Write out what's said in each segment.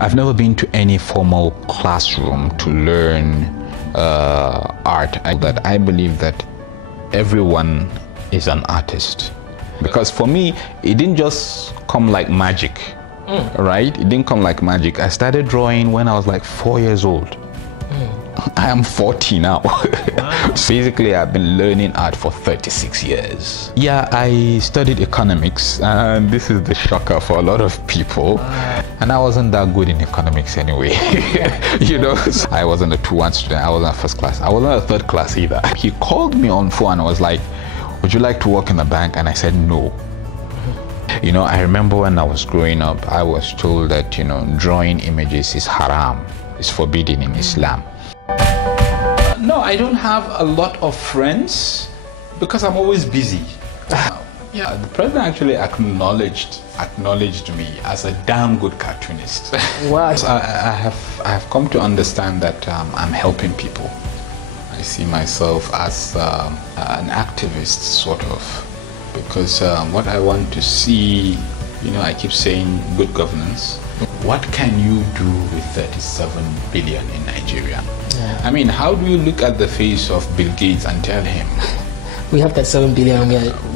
I've never been to any formal classroom to learn art. I believe that everyone is an artist, because for me it didn't just come like magic. Right? It didn't come like magic. I started drawing when I was like 4 years old. I am 40 now. Wow. Basically, I've been learning art for 36 years. Yeah, I studied economics, and this is the shocker for a lot of people. Wow. And I wasn't that good in economics anyway. You know, I wasn't a 2-1 student. I wasn't a first class. I wasn't a third class either. He called me on phone and was like, "Would you like to work in the bank?" And I said no. You know, I remember when I was growing up, I was told that, you know, drawing images is haram, it's forbidden in Islam. No, I don't have a lot of friends because I'm always busy. Yeah, the president actually acknowledged me as a damn good cartoonist. Wow. So I have come to understand that I'm helping people. I see myself as an activist, sort of. Because what I want to see, you know, I keep saying good governance. What can you do with 37 billion in Nigeria? Yeah. I mean, how do you look at the face of Bill Gates and tell him, we have that 7 billion,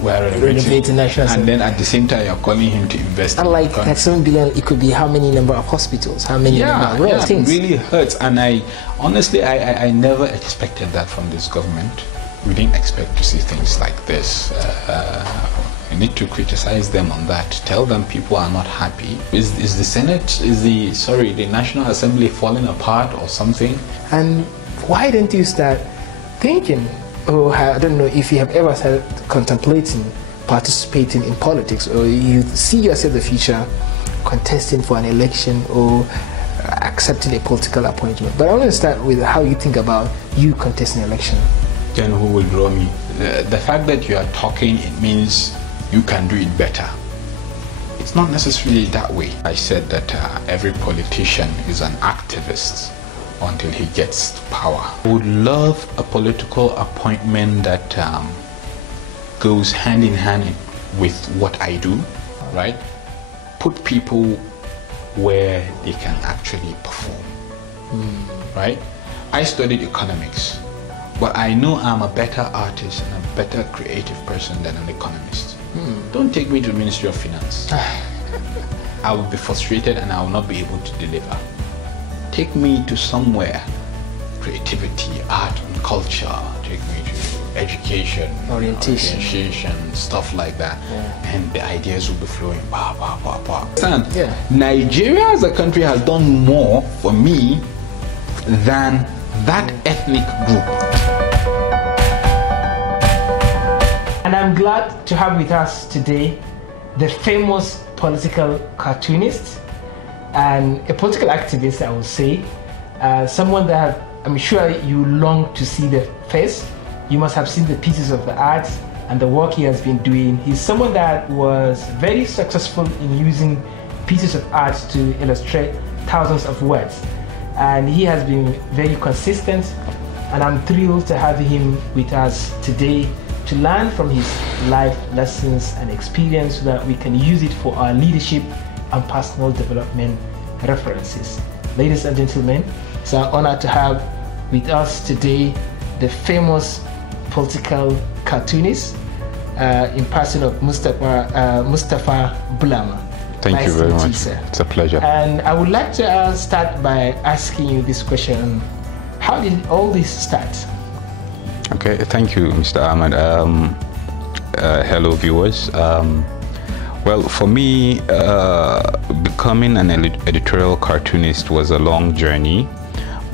we're renovating national, and then at the same time you're calling him to invest? Unlike that 7 billion, it could be how many number of hospitals, how many number of things. It really hurts, and I honestly I never expected that from this government. We didn't expect to see things like this. You need to criticize them on that. Tell them people are not happy. Is the Senate, the National Assembly falling apart or something? And why don't you start thinking, or I don't know if you have ever started contemplating participating in politics, or you see yourself in the future contesting for an election or accepting a political appointment. But I want to start with how you think about you contesting an election. Then who will draw me? The fact that you are talking, it means you can do it better. It's not necessarily that way. I said that every politician is an activist until he gets to power. I would love a political appointment that goes hand in hand with what I do, right? Put people where they can actually perform, right? I studied economics. But I know I'm a better artist and a better creative person than an economist. Don't take me to the Ministry of Finance. I will be frustrated and I will not be able to deliver. Take me to somewhere, creativity, art and culture. Take me to education, orientation, stuff like that. Yeah. And the ideas will be flowing. Yeah. Nigeria as a country has done more for me than that ethnic group. And I'm glad to have with us today the famous political cartoonist and a political activist, I would say. Someone that I'm sure you long to see the face. You must have seen the pieces of the art and the work he has been doing. He's someone that was very successful in using pieces of art to illustrate thousands of words. And he has been very consistent, and I'm thrilled to have him with us today to learn from his life lessons and experience so that we can use it for our leadership and personal development references. Ladies and gentlemen, it's our honor to have with us today the famous political cartoonist in person of Mustapha Bulama. Thank you very much. Sir. It's a pleasure. And I would like to start by asking you this question. How did all this start? Okay, thank you, Mr. Ahmed. Hello, viewers. Well, for me, becoming an editorial cartoonist was a long journey,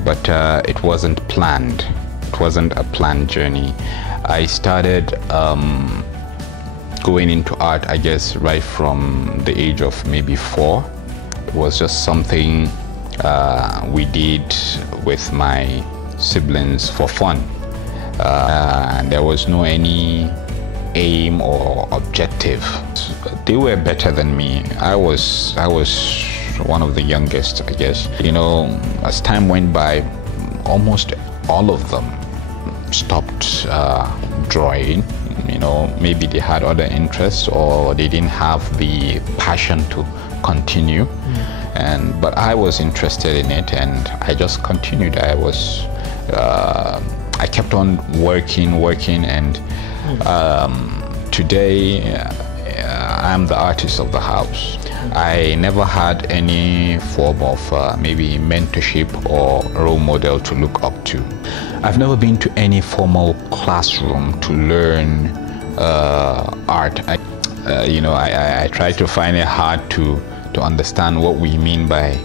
but it wasn't planned. It wasn't a planned journey. I started going into art, I guess, right from the age of maybe 4. It was just something we did with my siblings for fun. There was no any aim or objective. They were better than me. I was one of the youngest, I guess. You know, as time went by, almost all of them stopped drawing. You know, maybe they had other interests or they didn't have the passion to continue. but I was interested in it, and I just continued. I kept on working, and today I'm the artist of the house. I never had any form of maybe mentorship or role model to look up to. I've never been to any formal classroom to learn art. I try to find it hard to understand what we mean by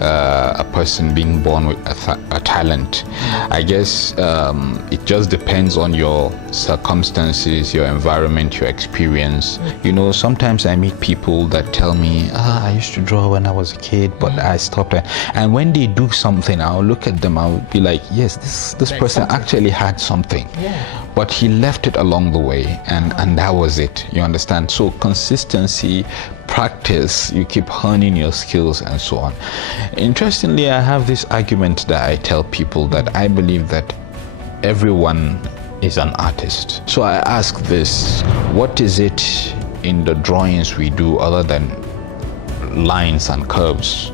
a person being born with a talent. I guess it just depends on your circumstances, your environment, your experience. Sometimes I meet people that tell me, I used to draw when I was a kid, but I stopped. And when they do something, I'll look at them, I'll be like, yes, this person actually had something. But he left it along the way, and that was it. You understand? So consistency, practice, you keep honing your skills and so on. Interestingly, I have this argument that I tell people, that I believe that everyone is an artist. So I ask this: what is it in the drawings we do other than lines and curves?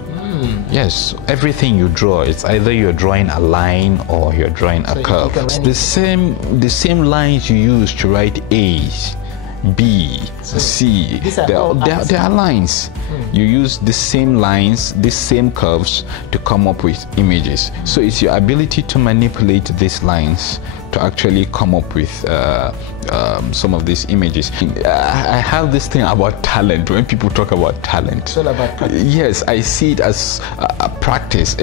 Yes, everything you draw, it's either you're drawing a line or you're drawing a curve. The same lines you use to write A's, B, C, they are lines. You use the same lines, the same curves to come up with images. So it's your ability to manipulate these lines to actually come up with some of these images. I have this thing about talent. When people talk about talent, it's all about practice. Yes, I see it as a practice.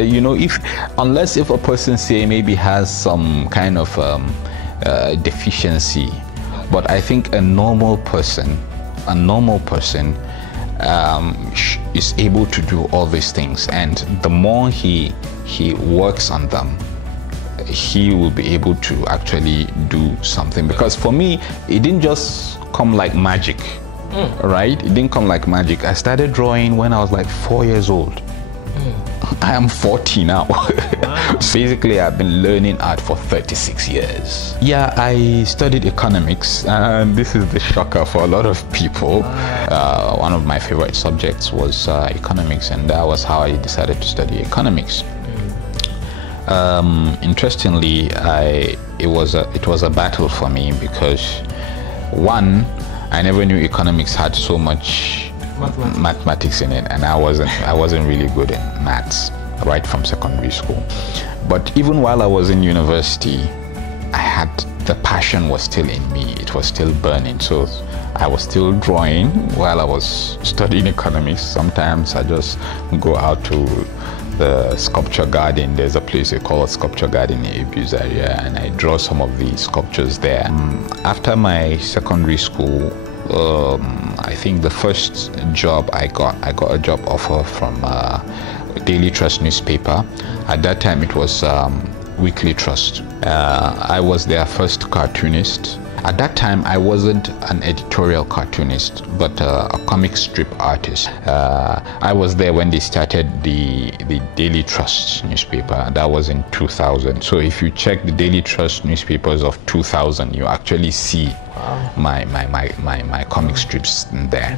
Unless if a person, say, maybe has some kind of deficiency. But I think a normal person is able to do all these things, and the more he works on them, he will be able to actually do something. Because for me, it didn't just come like magic, right? It didn't come like magic. I started drawing when I was like 4 years old. I am 40 now. So basically, I've been learning art for 36 years. Yeah, I studied economics, and this is the shocker for a lot of people. One of my favorite subjects was economics, and that was how I decided to study economics. Interestingly, it was a battle for me, because one, I never knew economics had so much mathematics in it, and I wasn't really good in maths right from secondary school. But even while I was in university, the passion was still in me. It was still burning. So I was still drawing while I was studying economics. Sometimes I just go out to the sculpture garden. There's a place they call a sculpture garden in Editorial, and I draw some of the sculptures there. After my secondary school, I think the first job I got a job offer from Daily Trust newspaper. At that time it was Weekly Trust. I was their first cartoonist. At that time I wasn't an editorial cartoonist, but a comic strip artist. I was there when they started the Daily Trust newspaper. That was in 2000. So if you check the Daily Trust newspapers of 2000, you actually see my comic strips there.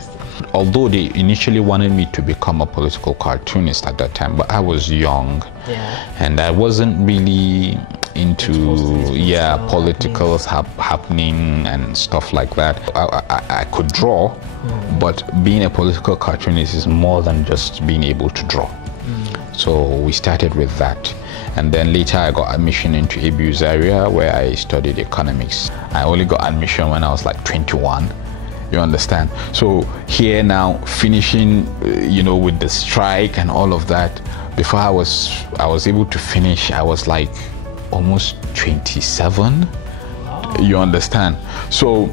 Although they initially wanted me to become a political cartoonist at that time, but I was young, and I wasn't really into politicals happening and stuff like that. I could draw, but being a political cartoonist is more than just being able to draw. So we started with that, and then later I got admission into Editorial, where I studied economics. I only got admission when I was like 21. You understand? So here now, finishing, with the strike and all of that, before I was able to finish, I was like almost 27. You understand? So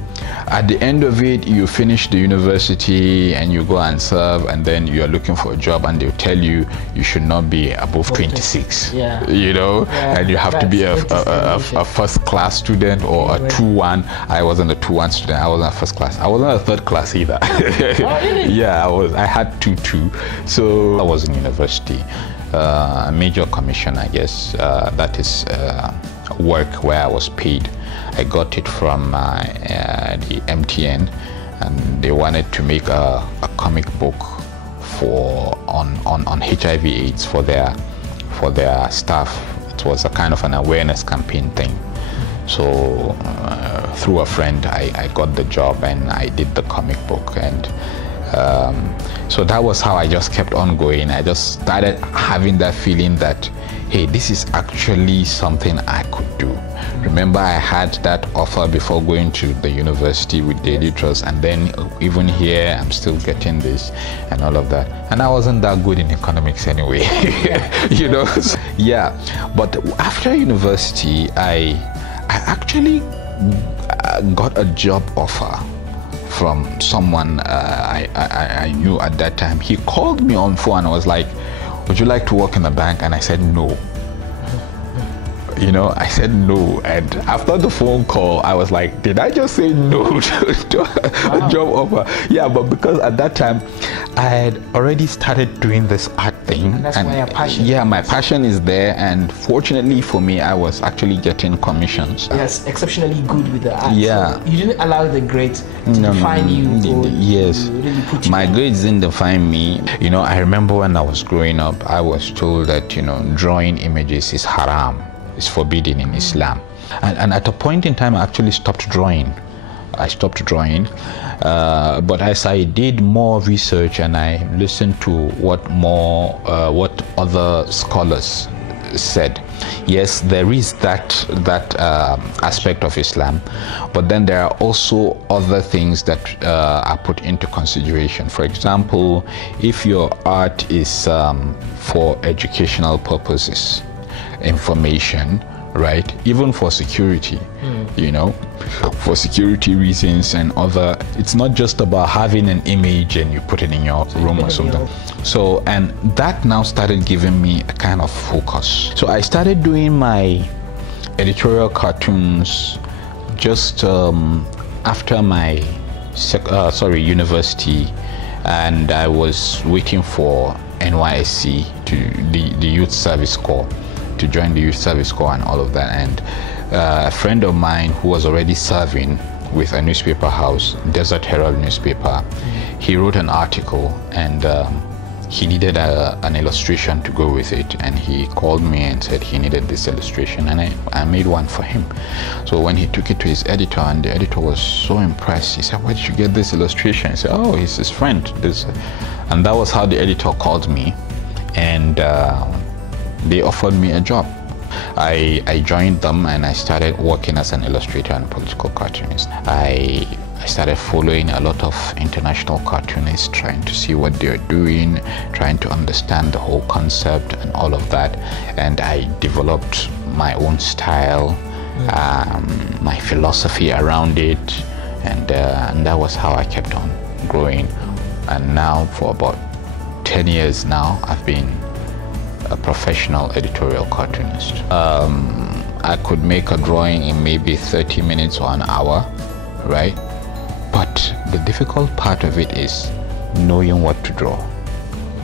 at the end of it, you finish the university and you go and serve, and then you are looking for a job, and they'll tell you should not be above 26. And you have to be a first class student or a 2-1. I wasn't a 2-1 student. I wasn't a first class. I wasn't a third class either. Oh, really? Yeah, I had 2-2. So I was in university. A major commission, I guess. That is work where I was paid. I got it from the MTN, and they wanted to make a comic book on HIV/AIDS for their staff. It was a kind of an awareness campaign thing. So through a friend, I got the job and I did the comic book, and so that was how I just kept on going. I just started having that feeling that, hey, this is actually something I could do. Remember, I had that offer before going to the university with the Editorials, and then even here I'm still getting this and all of that. And I wasn't that good in economics anyway, you know. Yeah, but after university, I actually got a job offer from someone I knew at that time. He called me on phone and was like, would you like to work in the bank? And I said no. You know, I said no, and after the phone call, I was like, did I just say no to a job offer? Yeah, but because at that time, I had already started doing this art thing. And that's why your passion. Yeah, my passion is there, and fortunately for me, I was actually getting commissions. Yes, exceptionally good with the art. Yeah. So you didn't allow the grades to define you. Yes. Really put you My grades didn't define me. You know, I remember when I was growing up, I was told that, you know, drawing images is haram. Is forbidden in Islam, and at a point in time I actually stopped drawing. But as I did more research and I listened to what other scholars said, yes, there is that aspect of Islam, but then there are also other things that are put into consideration. For example, if your art is for educational purposes, information, right, even for security, you know, for security reasons and other, it's not just about having an image and you put it in your room or something. So, and that now started giving me a kind of focus. So I started doing my editorial cartoons just after my university, and I was waiting for NYSC, to the Youth Service Corps, to join the Youth Service Corps and all of that. And a friend of mine who was already serving with a newspaper house, Desert Herald newspaper, he wrote an article, and he needed an illustration to go with it, and he called me and said he needed this illustration, and I made one for him. So when he took it to his editor, and the editor was so impressed, he said, where did you get this illustration? He said, oh, it's his friend. And that was how the editor called me, and they offered me a job. I joined them and I started working as an illustrator and political cartoonist. I started following a lot of international cartoonists, trying to see what they're doing, trying to understand the whole concept and all of that. And I developed my own style, my philosophy around it, and that was how I kept on growing. And now for about 10 years now, I've been a professional editorial cartoonist. I could make a drawing in maybe 30 minutes or an hour, right? But the difficult part of it is knowing what to draw,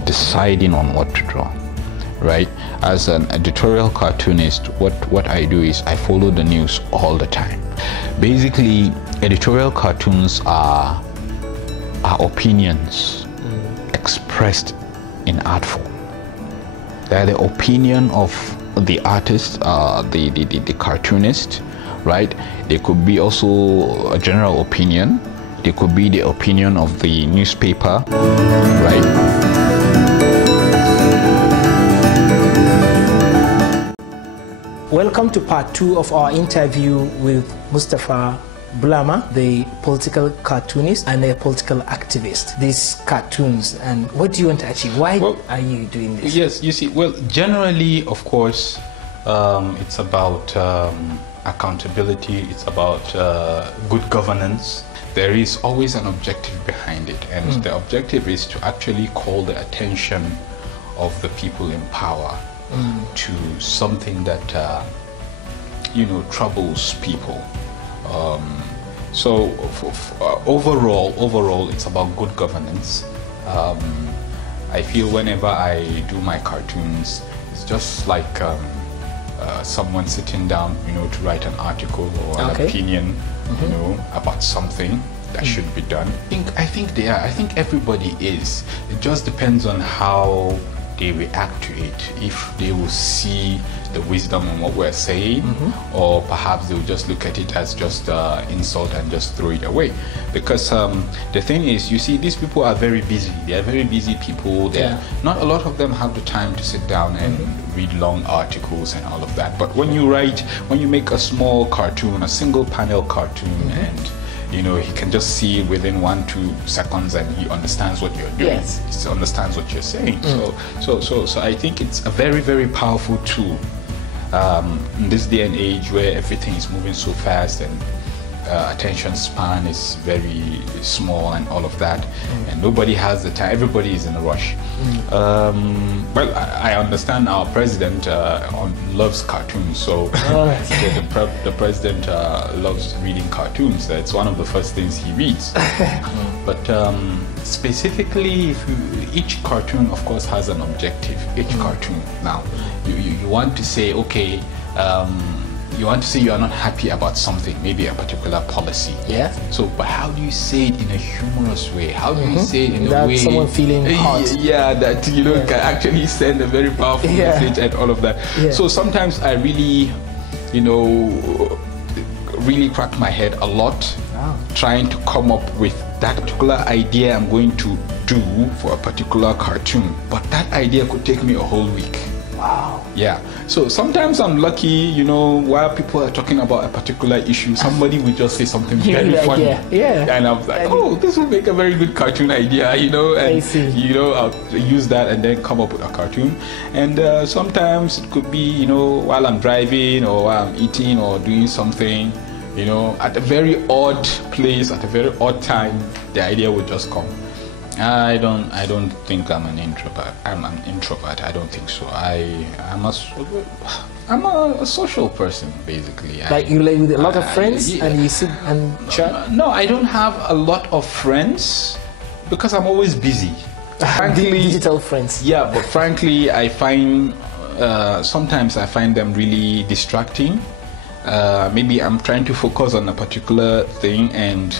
deciding on what to draw, right? As an editorial cartoonist, what I do is I follow the news all the time. Basically, editorial cartoons are opinions expressed in art form. They're the opinion of the artist, the cartoonist, right? They could be also a general opinion. They could be the opinion of the newspaper, right? Welcome to part 2 of our interview with Mustapha Bulama, the political cartoonist and a political activist. These cartoons, and what do you want to achieve? Why are you doing this? Yes, you see, well, generally, of course, it's about accountability, it's about good governance. There is always an objective behind it, and the objective is to actually call the attention of the people in power to something that, you know, troubles people. So overall, it's about good governance. I feel whenever I do my cartoons, it's just like someone sitting down, you know, to write an article or an opinion, you know, about something. that should be done. I think they are. I think everybody is. It just depends on how they react to it. If they will see the wisdom in what we're saying, or perhaps they will just look at it as just insult and just throw it away. Because the thing is, you see, these people are very busy. They are very busy people. Not a lot of them have the time to sit down and read long articles and all of that. But when you make a small cartoon, a single panel cartoon, and you know, he can just see within 1-2 seconds and he understands what you're doing. He understands what you're saying. So I think it's a very, very powerful tool in this day and age where everything is moving so fast and attention span is very small and all of that, and nobody has the time. Everybody is in a rush. Well, I understand our president loves cartoons, so the president loves reading cartoons. That's one of the first things he reads. But specifically, each cartoon, of course, has an objective. Each cartoon. Now, you want to say, okay, you want to say you are not happy about something, maybe a particular policy. So, but how do you say it in a humorous way? How do you say it in a way someone feeling hot? That you know can actually send a very powerful message and all of that. So sometimes I really, you know, really crack my head a lot trying to come up with that particular idea I'm going to do for a particular cartoon. But that idea could take me a whole week. Yeah, so sometimes I'm lucky, you know, while people are talking about a particular issue, somebody will just say something very funny. And I'm like, oh, this will make a very good cartoon idea, you know, and you know, I'll use that and then come up with a cartoon. And sometimes it could be, you know, while I'm driving or while I'm eating or doing something, you know, at a very odd place, at a very odd time, the idea will just come. I don't think I'm an introvert. I'm an introvert. I don't think so. I'm a social person, basically. Like you live with a lot of friends and you sit and chat? No, I don't have a lot of friends because I'm always busy. Frankly, digital friends. Yeah, but frankly, I find sometimes I find them really distracting. Maybe I'm trying to focus on a particular thing and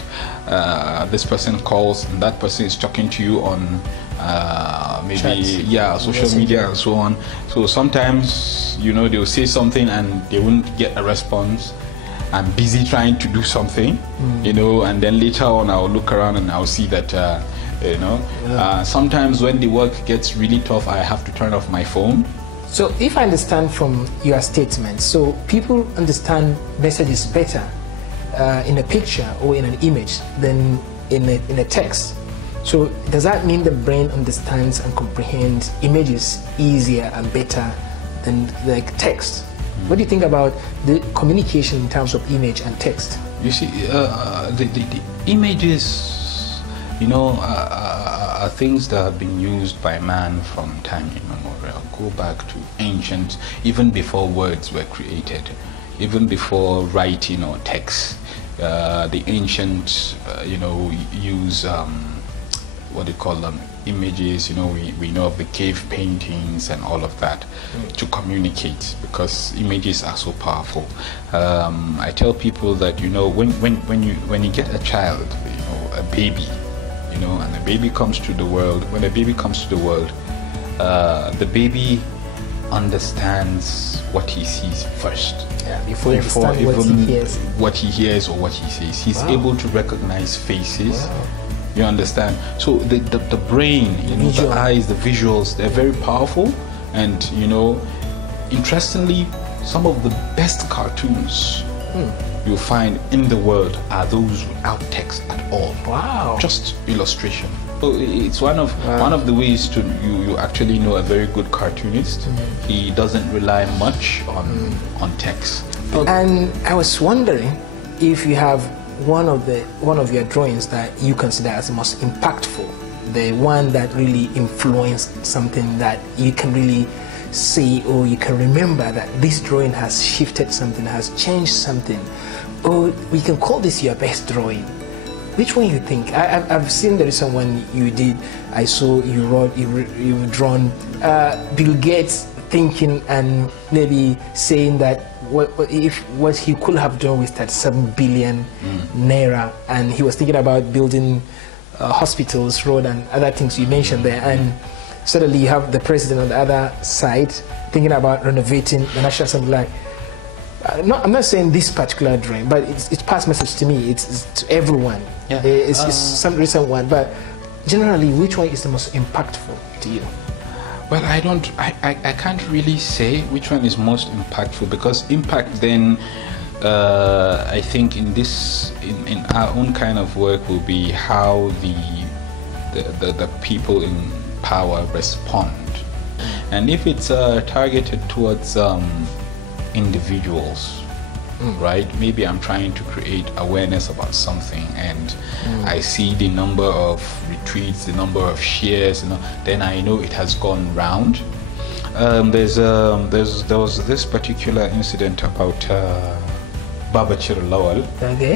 this person calls and that person is talking to you on maybe social media and so on. So sometimes, you know, they'll say something and they won't get a response. I'm busy trying to do something, you know, and then later on I'll look around and I'll see that you know, sometimes when the work gets really tough, I have to turn off my phone. So if I understand from your statement, so people understand messages better in a picture or in an image than in a text. So does that mean the brain understands and comprehends images easier and better than like text? What do you think about the communication in terms of image and text? You see, the images, you know, are things that have been used by man from time immemorial. Go back to ancient, even before words were created, even before writing or text. The ancient, you know, use what they call them, images. You know, we know of the cave paintings and all of that to communicate, because images are so powerful. I tell people that, you know, when you get a child, you know, a baby, you know, and a baby comes to the world. When a baby comes to the world, the baby understands what he sees first. Before even what he hears or what he says. He's able to recognize faces. You understand? So the brain, you know, the eyes, the visuals, they're very powerful. And, you know, interestingly, some of the best cartoons you'll find in the world are those without text at all. Just illustration. So it's one of the ways to you actually know a very good cartoonist. He doesn't rely much on text. And I was wondering if you have one of your drawings that you consider as the most impactful, the one that really influenced something that you can really say, or you can remember that this drawing has shifted something, has changed something, or we can call this your best drawing. Which one you think? I've seen there is someone you did. I saw you've drawn Bill Gates thinking and maybe saying that what he could have done with that 7 billion naira, and he was thinking about building hospitals, road, and other things you mentioned there, and suddenly you have the president on the other side thinking about renovating the National Assembly. I'm not saying this particular drawing, but it's past message to me. It's to everyone. Yeah. It's some recent one, but generally, which one is the most impactful to you? Well, I can't really say which one is most impactful, because impact then, I think in our own kind of work will be how the people in power respond. And if it's targeted towards individuals, right? Maybe I'm trying to create awareness about something, and I see the number of retweets, the number of shares, then I know it has gone round. There was this particular incident about Babachir Lawal,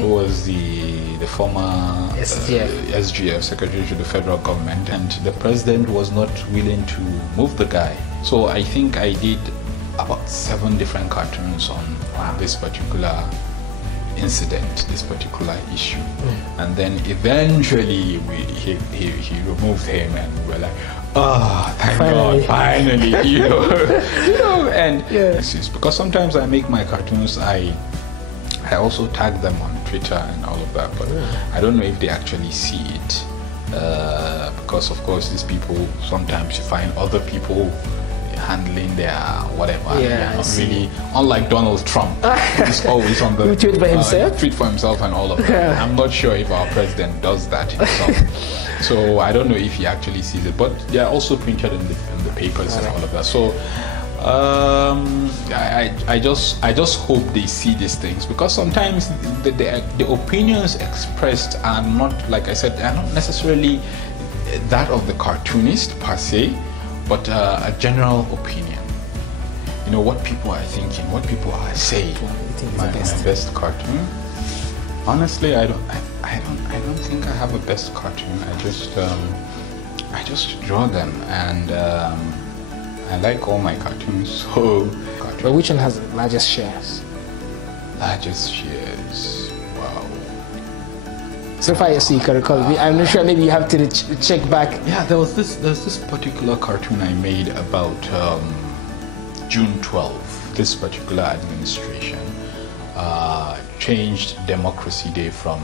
who was the former SGF, Secretary to the Federal Government, and the president was not willing to move the guy. So I think I did about 7 different cartoons on this particular incident, this particular issue, and then eventually he removed him, and we were like, oh, thank God, finally, and it's because sometimes I make my cartoons, I also tag them on Twitter and all of that, but I don't know if they actually see it, because of course these people, sometimes you find other people handling their whatever, not really, unlike Donald Trump, he's always on the tweet by himself, tweet for himself and all of that. I'm not sure if our president does that himself, so I don't know if he actually sees it, but they are also printed in the papers and all of that. So I just hope they see these things, because sometimes the opinions expressed are not, like I said, are not necessarily that of the cartoonist per se, but a general opinion. What people are thinking, what people are saying. My best cartoon. Honestly, I don't think I have a best cartoon. I just draw them, and I like all my cartoons. So. But which one has the largest shares? Largest shares. Wow. So far, yes, you can recall. I'm not sure. Maybe you have to check back. Yeah, there's this particular cartoon I made about June 12th. This particular administration changed Democracy Day from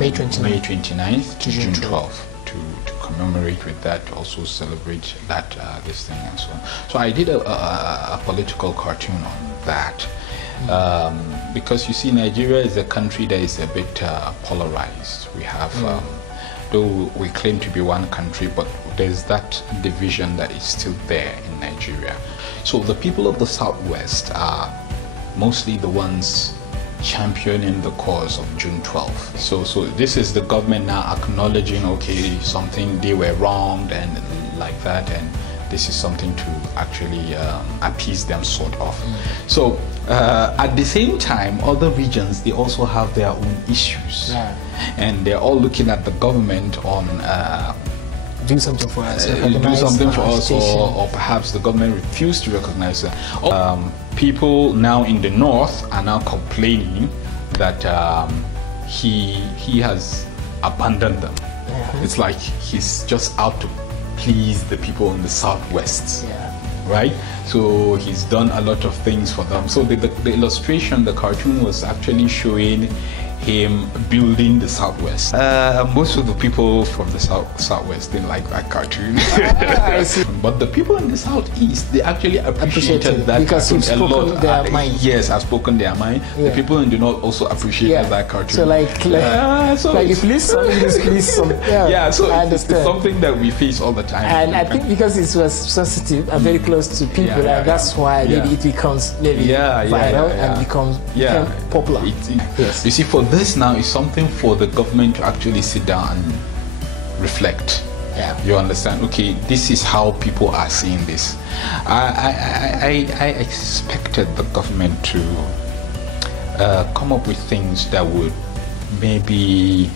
May 29th to June 12th to commemorate with that, to also celebrate that this thing and so on. So I did a political cartoon on that. Because you see, Nigeria is a country that is a bit polarized. We have, though we claim to be one country, but there's that division that is still there in Nigeria. So the people of the Southwest are mostly the ones championing the cause of June 12th. So this is the government now acknowledging, okay, something, they were wronged and like that, and this is something to actually appease them, sort of. So at the same time, other regions, they also have their own issues, and they're all looking at the government on do something for us, do something for us, or perhaps the government refused to recognize them. People now in the north are now complaining that he has abandoned them. It's like he's just out to please the people in the Southwest, right? So he's done a lot of things for them. So the illustration, the cartoon was actually showing him building the Southwest. Most of the people from the Southwest didn't like that cartoon. But the people in the Southeast, they actually appreciated that because cartoon a lot. Their mind. Yes, I've spoken their mind. The people in the North also appreciated that cartoon. So like if please some. So it's something that we face all the time. And I think because it was sensitive and very close to people, that's why maybe it becomes viral and became popular. You see, for this now is something for the government to actually sit down and reflect. You understand? Okay, this is how people are seeing this. I expected the government to come up with things that would maybe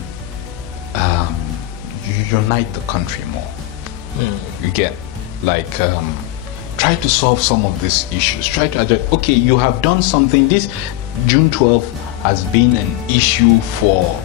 unite the country more. You get, like, try to solve some of these issues. Try to address, okay, you have done something. This June 12th has been an issue for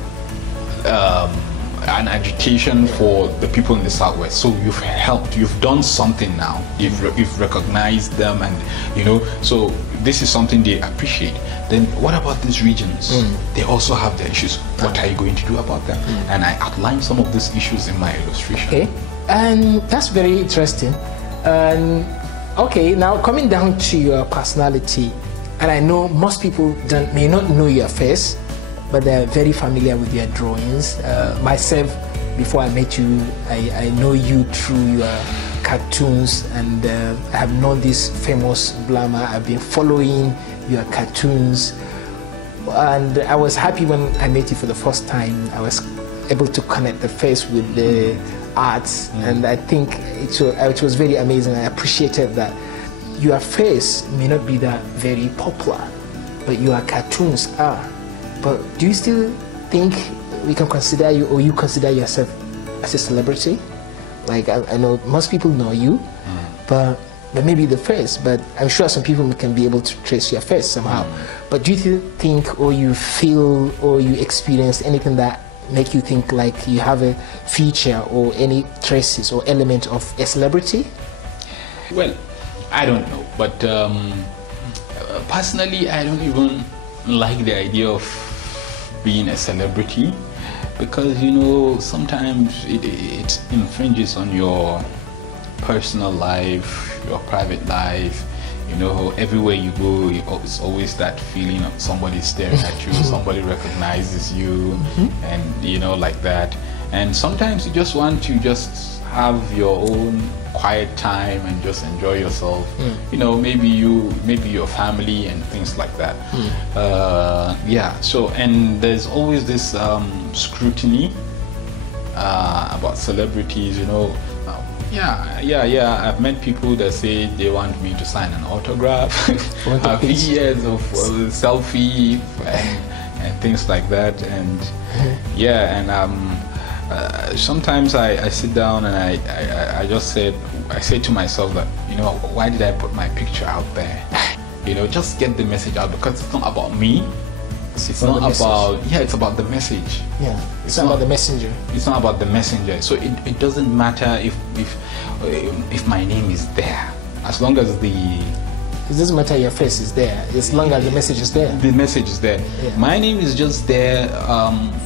an agitation for the people in the Southwest. So you've helped, you've done something now. You've recognized them, and you know, so this is something they appreciate. Then what about these regions? They also have their issues. What are you going to do about them? And I outlined some of these issues in my illustration. Okay, and that's very interesting. Okay, now coming down to your personality, and I know most people may not know your face, but they're very familiar with your drawings. Myself, before I met you, I know you through your cartoons, and I have known this famous Bulama. I've been following your cartoons, and I was happy when I met you for the first time. I was able to connect the face with the arts, and I think it was very amazing. I appreciated that. Your face may not be that very popular, but your cartoons are. But do you still think we can consider you, or you consider yourself as a celebrity? Like, I know most people know you, but maybe the face, but I'm sure some people can be able to trace your face somehow. But do you think, or you feel, or you experience anything that make you think like you have a feature or any traces or element of a celebrity? Well, I don't know, but personally, I don't even like the idea of being a celebrity, because you know, sometimes it infringes on your personal life, your private life. You know, everywhere you go, it's always that feeling of somebody staring at you, somebody recognizes you, and you know, like that. And sometimes you just want to just have your own quiet time and just enjoy yourself. You know, maybe your family and things like that. Yeah. So, and there's always this scrutiny about celebrities. You know. Yeah. I've met people that say they want me to sign an autograph, videos of selfie and things like that. And yeah, and sometimes I sit down and I say to myself that, you know, why did I put my picture out there? You know, just get the message out, because it's not about me. It's not about, it's about the message. Yeah, it's not about the messenger. It's not about the messenger. So it doesn't matter if my name is there, as long as it doesn't matter your face is there, as long as the message is there. The message is there. Yeah. My name is just there,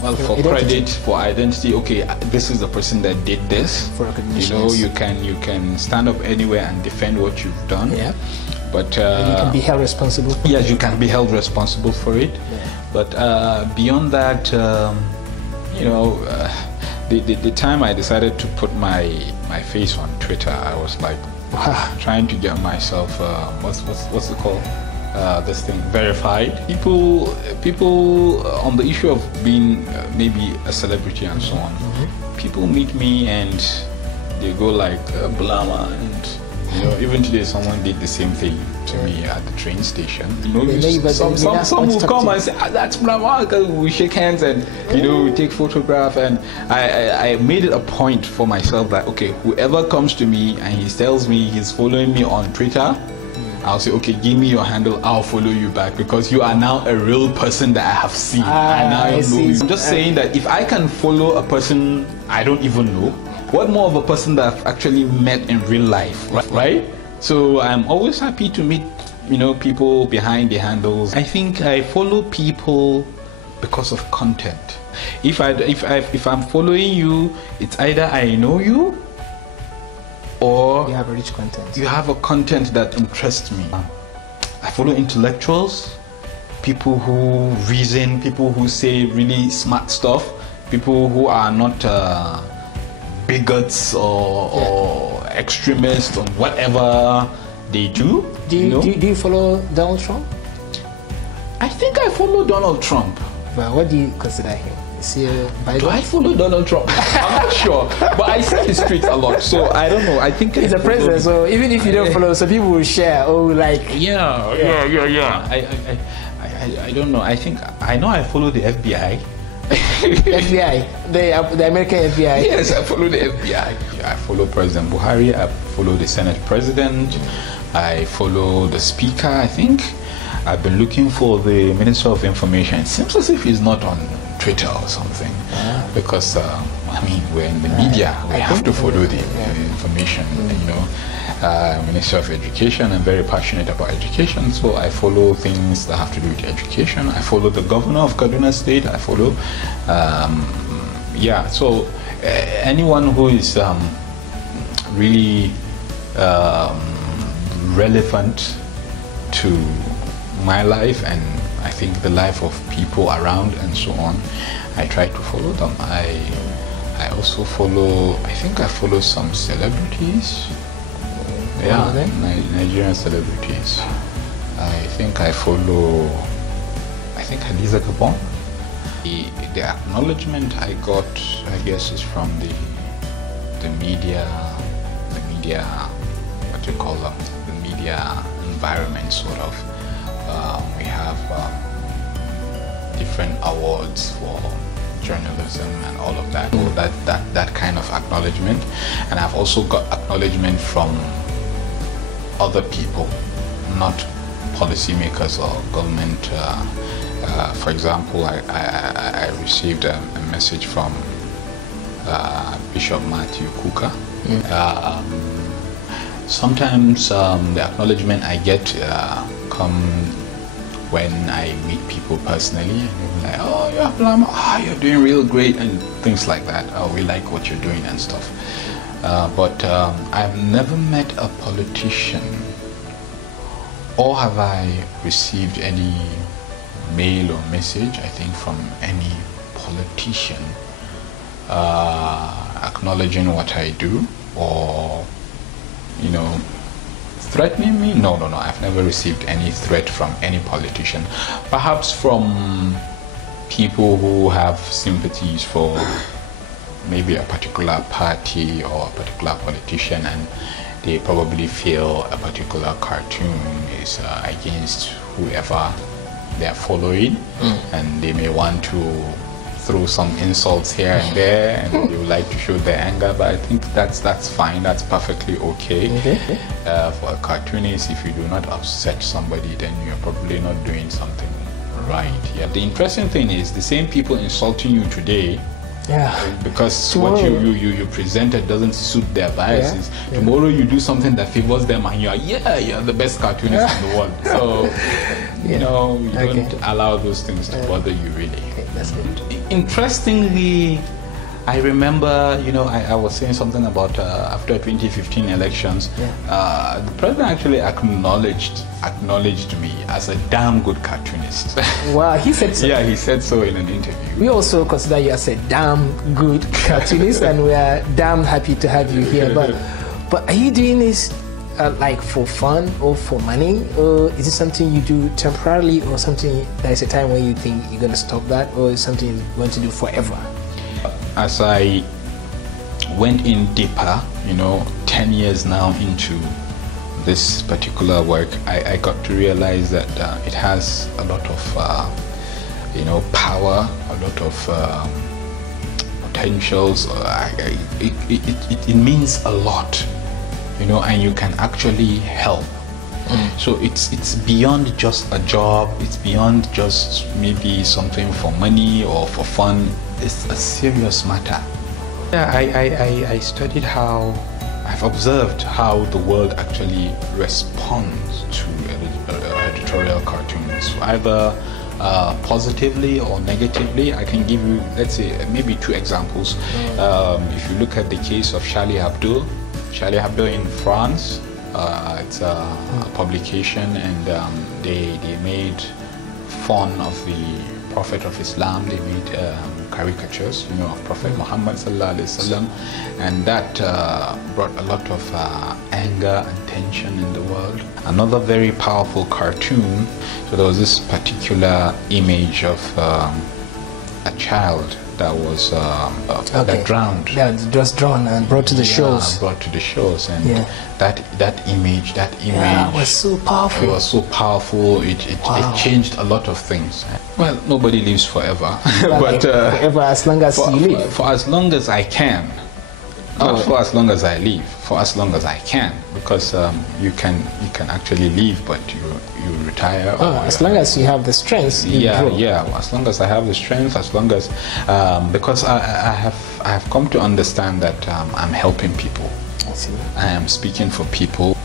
well, for identity. Credit, for identity. Okay, this is the person that did this. For recognition. You know, you can stand up anywhere and defend what you've done. Yeah. But you can be held responsible. Yes, you can be held responsible for it. Yeah. But beyond that, you know, the time I decided to put my face on Twitter, I was like trying to get myself what's it called? This thing verified. People on the issue of being maybe a celebrity and so on. People meet me and they go like Bulama, and you know, even today someone did the same thing to me at the train station. You know, some will come and say, that's Bulama. We shake hands and you know, we take photograph. And I made it a point for myself that okay, whoever comes to me and he tells me he's following me on Twitter, I'll say, okay, give me your handle, I'll follow you back, because you are now a real person that I have seen. I now know you. I'm just saying that if I can follow a person I don't even know, what more of a person that I've actually met in real life, right? So I'm always happy to meet, you know, people behind the handles. I think I follow people because of content. If I'm following you, it's either I know you, or you have a rich content. You have a content that interests me. I follow intellectuals, people who reason, people who say really smart stuff, people who are not bigots or extremists or whatever they do. Do you follow Donald Trump? I think I follow Donald Trump. Well, what do you consider him? Is he a Bible? Do I follow Donald Trump? I'm not sure, but I see his tweets a lot, so I don't know. I think he's a president, so even if you don't follow, some people will share. Oh, like yeah. I don't know. I know I follow the FBI. FBI, the American FBI. Yes, I follow the FBI. I follow President Buhari. I follow the Senate President. I follow the speaker, I think. I've been looking for the Minister of Information. It seems as if he's not on Twitter or something, because I mean, we're in the media, we have to follow the information, you know. Minister of Education, I'm very passionate about education, so I follow things that have to do with education. I follow the governor of Kaduna State, I follow, yeah, so anyone who is really relevant to my life, and I think the life of people around and so on, I try to follow them. I also follow, I think I follow some celebrities. Yeah, Nigerian celebrities. I think I follow, I think Hadiza Gabon. The acknowledgement I got, I guess, is from the media, what do you call them, the media environment, sort of. We have different awards for journalism and all of that. So that kind of acknowledgement. And I've also got acknowledgement from other people, not policymakers or government. For example, I received a message from Bishop Matthew Kuka. Sometimes the acknowledgement I get come when I meet people personally, and they're like, "Oh yeah, Bulama, you're doing real great," and things like that. "Oh, we like what you're doing," and stuff. But I've never met a politician, or have I received any mail or message, I think, from any politician acknowledging what I do, or, you know, threatening me. No, I've never received any threat from any politician. Perhaps from people who have sympathies for maybe a particular party or a particular politician, and they probably feel a particular cartoon is against whoever they're following, and they may want to throw some insults here and there, and they would like to show their anger. But I think that's fine, that's perfectly okay. For a cartoonist, if you do not upset somebody, then you're probably not doing something right. Yeah. The interesting thing is, the same people insulting you today, because what you presented doesn't suit their biases. Tomorrow you do something that favors them, and you're the best cartoonist in the world. So you know, you don't allow those things to bother you, really. That's good. Interestingly, I remember, you know, I was saying something about after 2015 elections, the president actually acknowledged me as a damn good cartoonist. Wow, he said so. Yeah, he said so in an interview. We also consider you as a damn good cartoonist, and we are damn happy to have you here. But are you doing this like for fun or for money, or is it something you do temporarily, or something there is a time when you think you're going to stop that, or is something you're going to do forever? As I went in deeper, you know, 10 years now into this particular work, I got to realize that it has a lot of, you know, power, a lot of potentials. It means a lot, you know, and you can actually help. So it's beyond just a job, it's beyond just maybe something for money or for fun. It's a serious matter. Yeah, I studied how, I've observed how the world actually responds to editorial cartoons, either positively or negatively. I can give you, let's say, maybe 2 examples. If you look at the case of Charlie Hebdo in France, it's a publication, and they made fun of the Prophet of Islam. They made caricatures, you know, of Prophet Muhammad sallallahu alaihi wasallam, and that brought a lot of anger and tension in the world. Another very powerful cartoon. So there was this particular image of a child that was that drowned. Yeah, just drawn and brought to the shows. Brought to the shows, and that image was so powerful. It was so powerful. It changed a lot of things. Well, nobody lives forever, but forever as long as you live. For as long as I can, Not for as long as I live, for as long as I can, because you can actually leave, but you retire. As long as you have the strength. Yeah. As long as I have the strength, as long as because I have come to understand that I'm helping people. I see. I am speaking for people,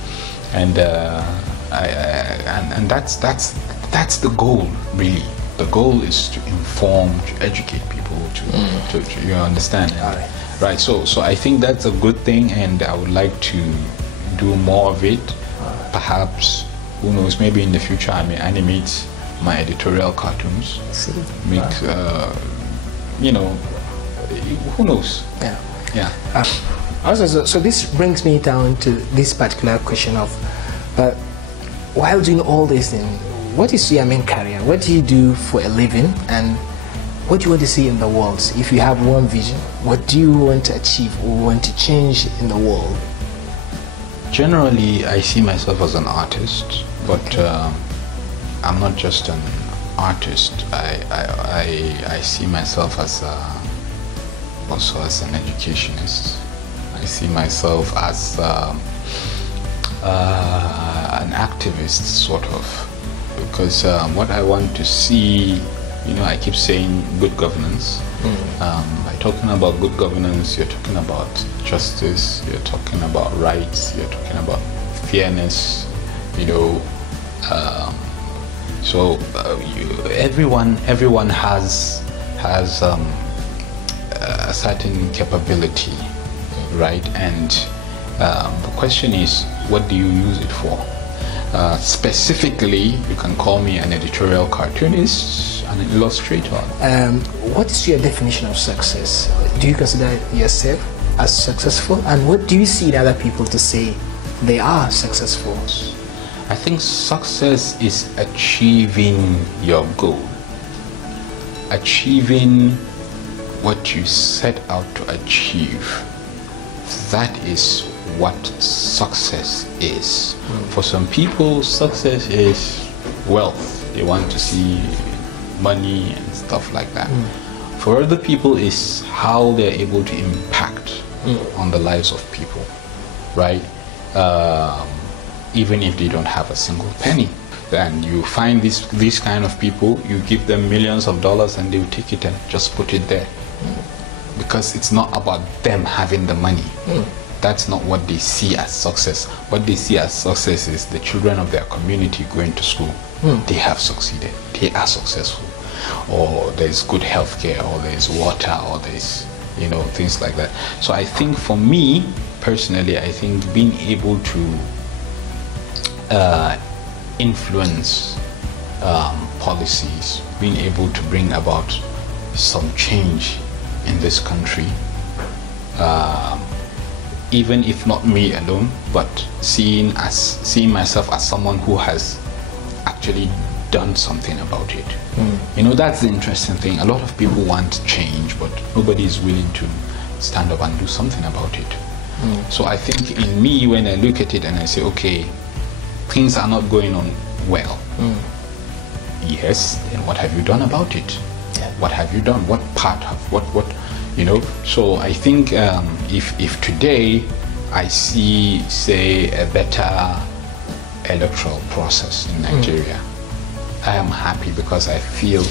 and and that's the goal, really. The goal is to inform, to educate people, to you understand. Right. So I think that's a good thing, and I would like to do more of it. Perhaps, who knows? Maybe in the future I may animate my editorial cartoons. Make who knows? Yeah. Also, so this brings me down to this particular question of, while doing all this thing, what is your main career? What do you do for a living, and what do you want to see in the world? If you have one vision, what do you want to achieve or want to change in the world? Generally, I see myself as an artist, but I'm not just an artist. I see myself as also as an educationist. I see myself as an activist, sort of, because what I want to see, I keep saying good governance. By talking about good governance, you're talking about justice, you're talking about rights, you're talking about fairness, so everyone has a certain capability, right? And the question is, what do you use it for? Specifically, you can call me an editorial cartoonist, an illustrator. What is your definition of success? Do you consider yourself as successful? And what do you see in other people to say they are successful? I think success is achieving your goal. Achieving what you set out to achieve. That is what success is. For some people, success is wealth. They want to see money and stuff like that. For other people, it's how they're able to impact on the lives of people, right? Even if they don't have a single penny. And you find these kind of people, you give them millions of dollars and they will take it and just put it there. Because it's not about them having the money. That's not what they see as success. What they see as success is the children of their community going to school. They have succeeded. They are successful. Or there's good healthcare, or there's water, or there's things like that. So I think for me personally, I think being able to influence policies, being able to bring about some change in this country, even if not me alone, but seeing myself as someone who has actually done something about it. That's the interesting thing. A lot of people want change, but nobody is willing to stand up and do something about it. So I think in me, when I look at it and I say, okay, things are not going on well. Yes, then what have you done about it? What have you done? What part have what So I think if today I see, say, a better electoral process in Nigeria, I am happy, because I feel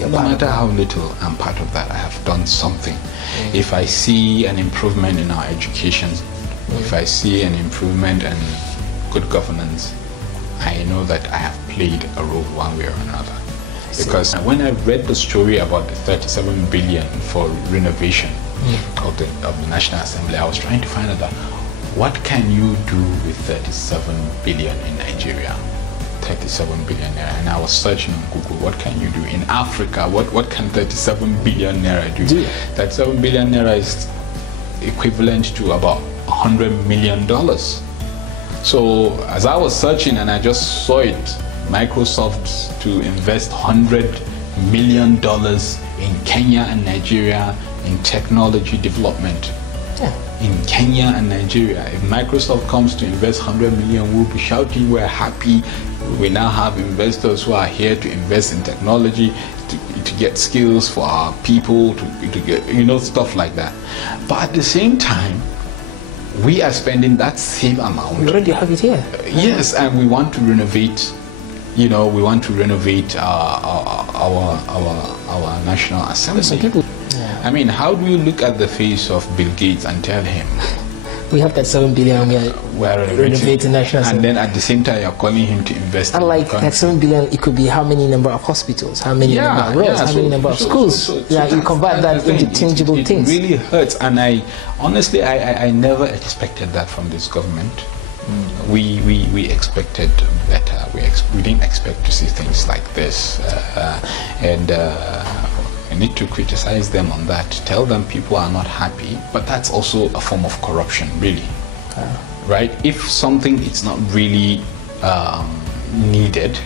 no matter how little I'm part of that, I have done something. If I see an improvement in our education, if I see an improvement in good governance, I know that I have played a role one way or another. Because when I read the story about the 37 billion for renovation of the National Assembly, I was trying to find out that what can you do with 37 billion in Nigeria? 37 billion naira. And I was searching on Google, what can you do in Africa? What can 37 billion naira do? 37 billion naira is equivalent to about $100 million. So as I was searching and I just saw it, Microsoft to invest $100 million in Kenya and Nigeria in technology development. In Kenya and Nigeria, if Microsoft comes to invest 100 million, we'll be shouting, we're happy. We now have investors who are here to invest in technology, to get skills for our people, to get, stuff like that. But at the same time, we are spending that same amount. We already have it here. Yes, and we want to renovate. You know, we want to renovate our National Assembly. Some people. Yeah. I mean, how do you look at the face of Bill Gates and tell him we have that 7 billion we are renovating National Assembly, and then at the same time you're calling him to invest? And like that 7 billion, it could be how many number of hospitals, how many number of roads, how many number of schools. You convert that into tangible things. It really hurts, and I honestly I never expected that from this government. We expected better. We didn't expect to see things like this, and I need to criticize them on that. Tell them people are not happy, but that's also a form of corruption, really. Right? If something is not really needed,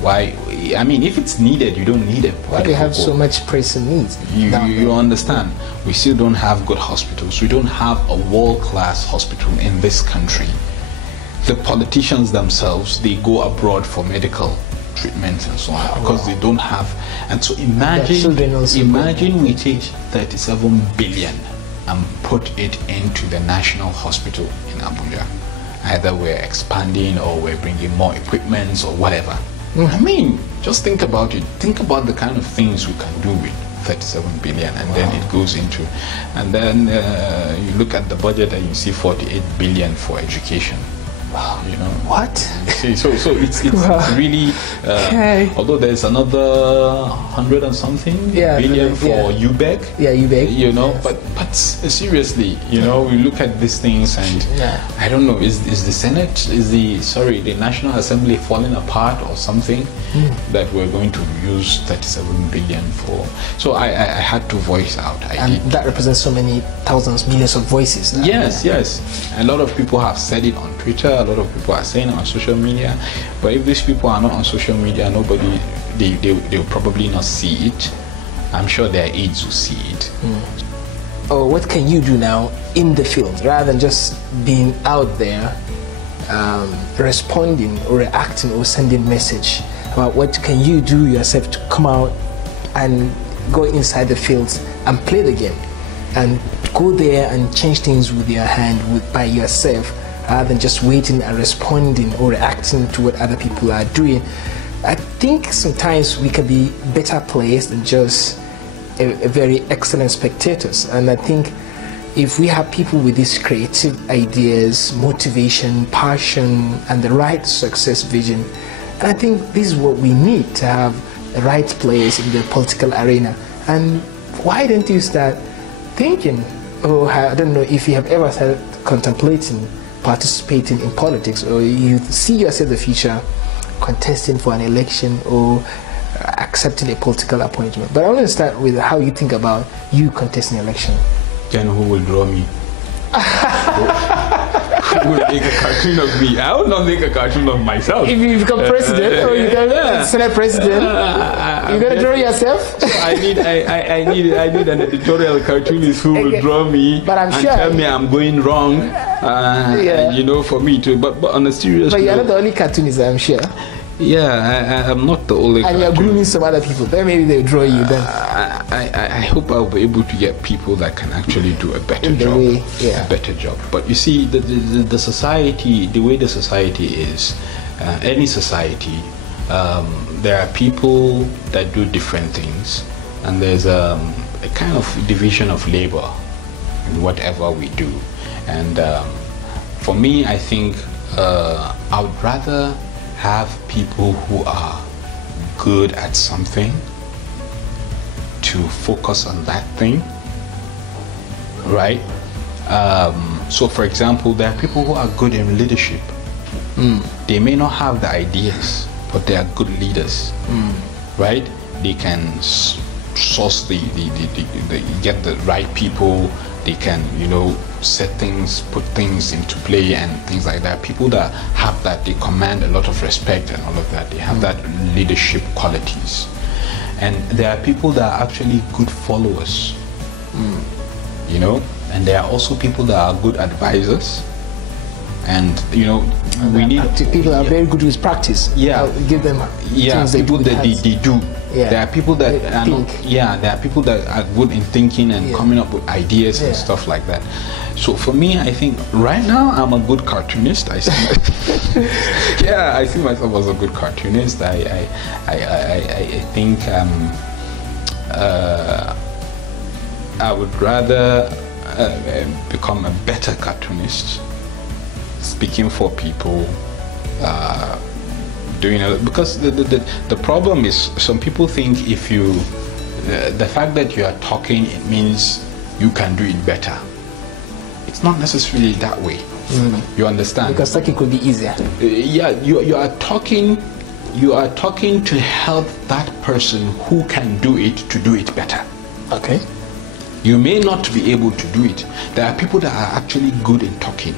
why? I mean, if it's needed, you don't need it. Why do you have so much pressing needs? You understand? We still don't have good hospitals. We don't have a world-class hospital in this country. The politicians themselves, they go abroad for medical treatments and so on because they don't have. And so imagine we take 37 billion and put it into the National Hospital in Abuja. Either we're expanding or we're bringing more equipments or whatever. I mean, just think about it. Think about the kind of things we can do with 37 billion, and then it goes into, and then you look at the budget and you see 48 billion for education. You know what? See, so it's really although there's another 100 and something billion for UBEC. UBEC. You know, but seriously, you know, we look at these things and I don't know, is the Senate, the National Assembly falling apart or something that we're going to use 37 billion for? So I had to voice out. That represents so many thousands, millions of voices now. Yes. A lot of people have said it on Twitter. A lot of people are saying it on social media. But if these people are not on social media, nobody, they'll probably not see it. I'm sure their aides will see it. Oh, what can you do now in the field rather than just being out there responding or reacting or sending message? About what can you do yourself to come out and go inside the fields and play the game and go there and change things with your hand, by yourself, rather than just waiting and responding or reacting to what other people are doing? I think sometimes we can be better placed than just a very excellent spectators. And I think if we have people with these creative ideas, motivation, passion, and the right success vision, I think this is what we need to have the right place in the political arena. And why don't you start thinking, I don't know if you have ever started contemplating participating in politics, or you see yourself in the future contesting for an election or accepting a political appointment. But I want to start with how you think about you contesting an election. Then who will draw me? Who will make a cartoon of me? I will not make a cartoon of myself. If you become president or you become Senate president, you're gonna draw yourself. So I need an editorial cartoonist who will draw me and tell me I'm going wrong. You know, for me to. But on a serious. But you're not the only cartoonist, I'm sure. Yeah, I'm not the only. And you're grooming some other people. Then maybe they'll draw you. Then I hope I'll be able to get people that can actually do a better job. A better job. But you see, the society, the way the society is, any society, there are people that do different things, and there's a kind of division of labor in whatever we do. And for me, I think I would rather have people who are good at something to focus on that thing, right? So for example, there are people who are good in leadership. They may not have the ideas, but they are good leaders, right? They can source get the right people. They can, you know, set things, put things into play and things like that. People that have that, they command a lot of respect and all of that. They have that leadership qualities. And there are people that are actually good followers, you know, and there are also people that are good advisors. And, you know, we need people that are very good with practice. Yeah. Give them things they do that they do. Yeah. There are people that are not, there are people that are good in thinking and coming up with ideas and stuff like that. So for me, I think right now I'm a good cartoonist. I see I see myself as a good cartoonist. I think I would rather become a better cartoonist, speaking for people, doing it, because the problem is some people think if you the fact that you are talking, it means you can do it better. It's not necessarily that way. You understand? Because talking could be easier. You are talking to help that person who can do it to do it better. Okay. You may not be able to do it. There are people that are actually good in talking.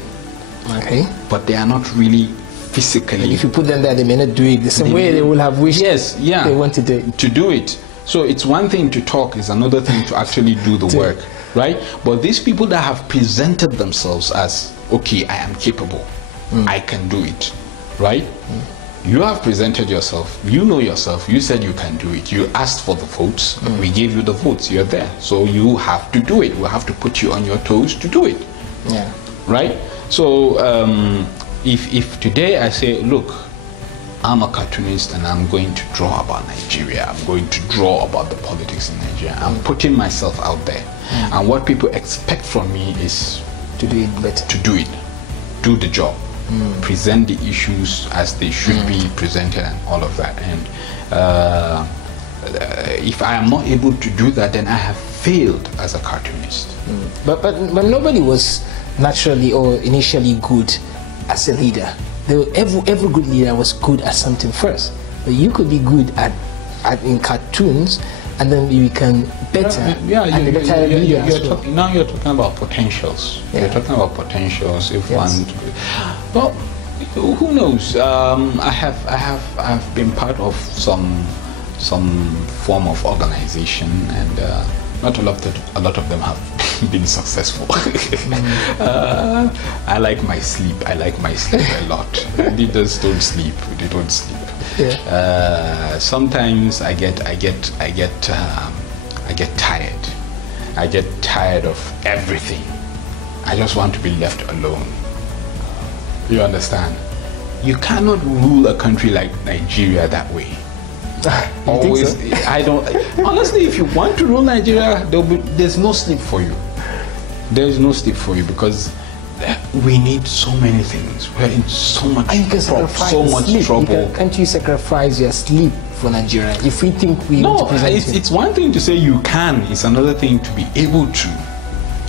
Okay. But they are not really physically. And if you put them there, they may not do it the same way they will have wished. They want to do it. To do it. So it's one thing to talk, it's another thing to actually do the work, right? But these people that have presented themselves as, okay, I am capable, I can do it, right? You have presented yourself, you know yourself, you said you can do it, you asked for the votes, we gave you the votes, you're there. So you have to do it, we have to put you on your toes to do it, right? So if today I say, look, I'm a cartoonist and I'm going to draw about Nigeria, I'm going to draw about the politics in Nigeria, I'm putting myself out there, and what people expect from me is to do it better, to do it, do the job, present the issues as they should be presented and all of that. And if I am not able to do that, then I have failed as a cartoonist. But nobody was naturally or initially good as a leader. Every good leader was good at something first. But you could be good in cartoons, and then you become better. Now you're talking about potentials. You're talking about potentials. If one, well, who knows? I have been part of some form of organization, and not a lot of them have been successful. I like my sleep. I like my sleep a lot. Leaders don't sleep. They don't sleep. Sometimes I get tired. I get tired of everything. I just want to be left alone. You understand? You cannot rule a country like Nigeria that way. Always, so? I don't. Honestly, if you want to rule Nigeria, there's no sleep for you. There's no sleep for you, because we need so many things. We're in so much trouble. Can't you sacrifice your sleep for Nigeria if we think we want to present it? It's one thing to say you can. It's another thing to be able to.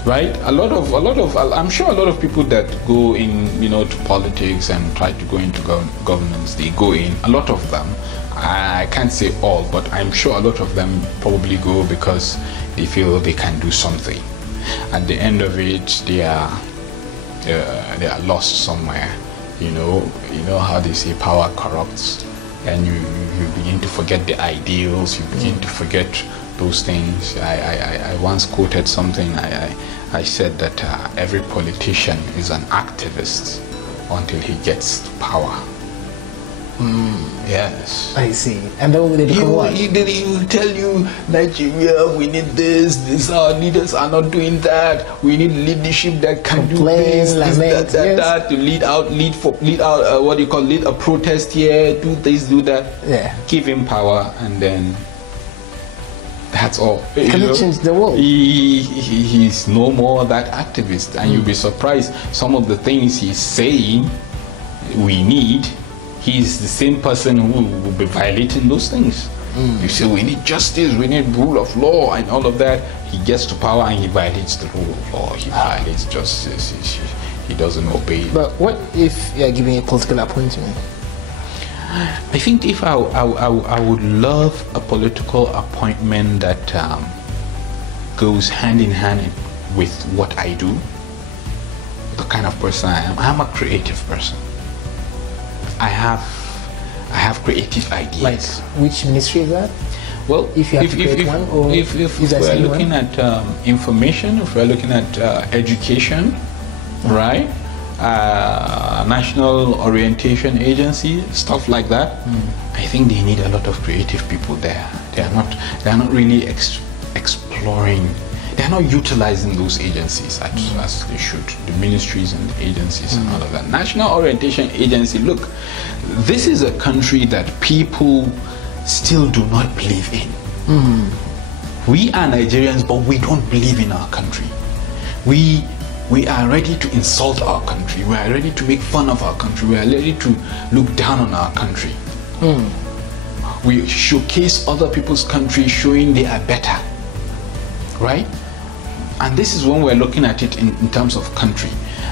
Right? I'm sure a lot of people that go in, to politics and try to go into governance, they go in. A lot of them. I can't say all, but I'm sure a lot of them probably go because they feel they can do something. At the end of it, they are lost somewhere. You know how they say power corrupts, and you begin to forget the ideals. You begin to forget those things. I once quoted something. I said that every politician is an activist until he gets to power. Yes. I see. And then they become what? He will tell you, Nigeria, we need this, our leaders are not doing that, we need leadership that can do this, that, to lead a protest here, do this, do that. Give him power, and then that's all. Can he change the world? He's no more that activist, and you'll be surprised some of the things he's saying we need. He's the same person who will be violating those things. You say we need justice, we need rule of law and all of that. He gets to power and he violates the rule of law. He violates justice. He doesn't obey. But what if you are giving a political appointment? I think if I would love a political appointment that goes hand in hand with what I do, the kind of person I am. I'm a creative person. I have creative ideas. Like which ministry is that? Well, if you have to create one, or if we're looking at information, if we're looking at education, right? national orientation agency, stuff like that. I think they need a lot of creative people there. They are not really exploring. They are not utilizing those agencies as they should. The ministries and the agencies and all of that. National Orientation Agency. Look, this is a country that people still do not believe in. We are Nigerians, but we don't believe in our country. We are ready to insult our country. We are ready to make fun of our country. We are ready to look down on our country. We showcase other people's country, showing they are better, right? And this is when we're looking at it in terms of country.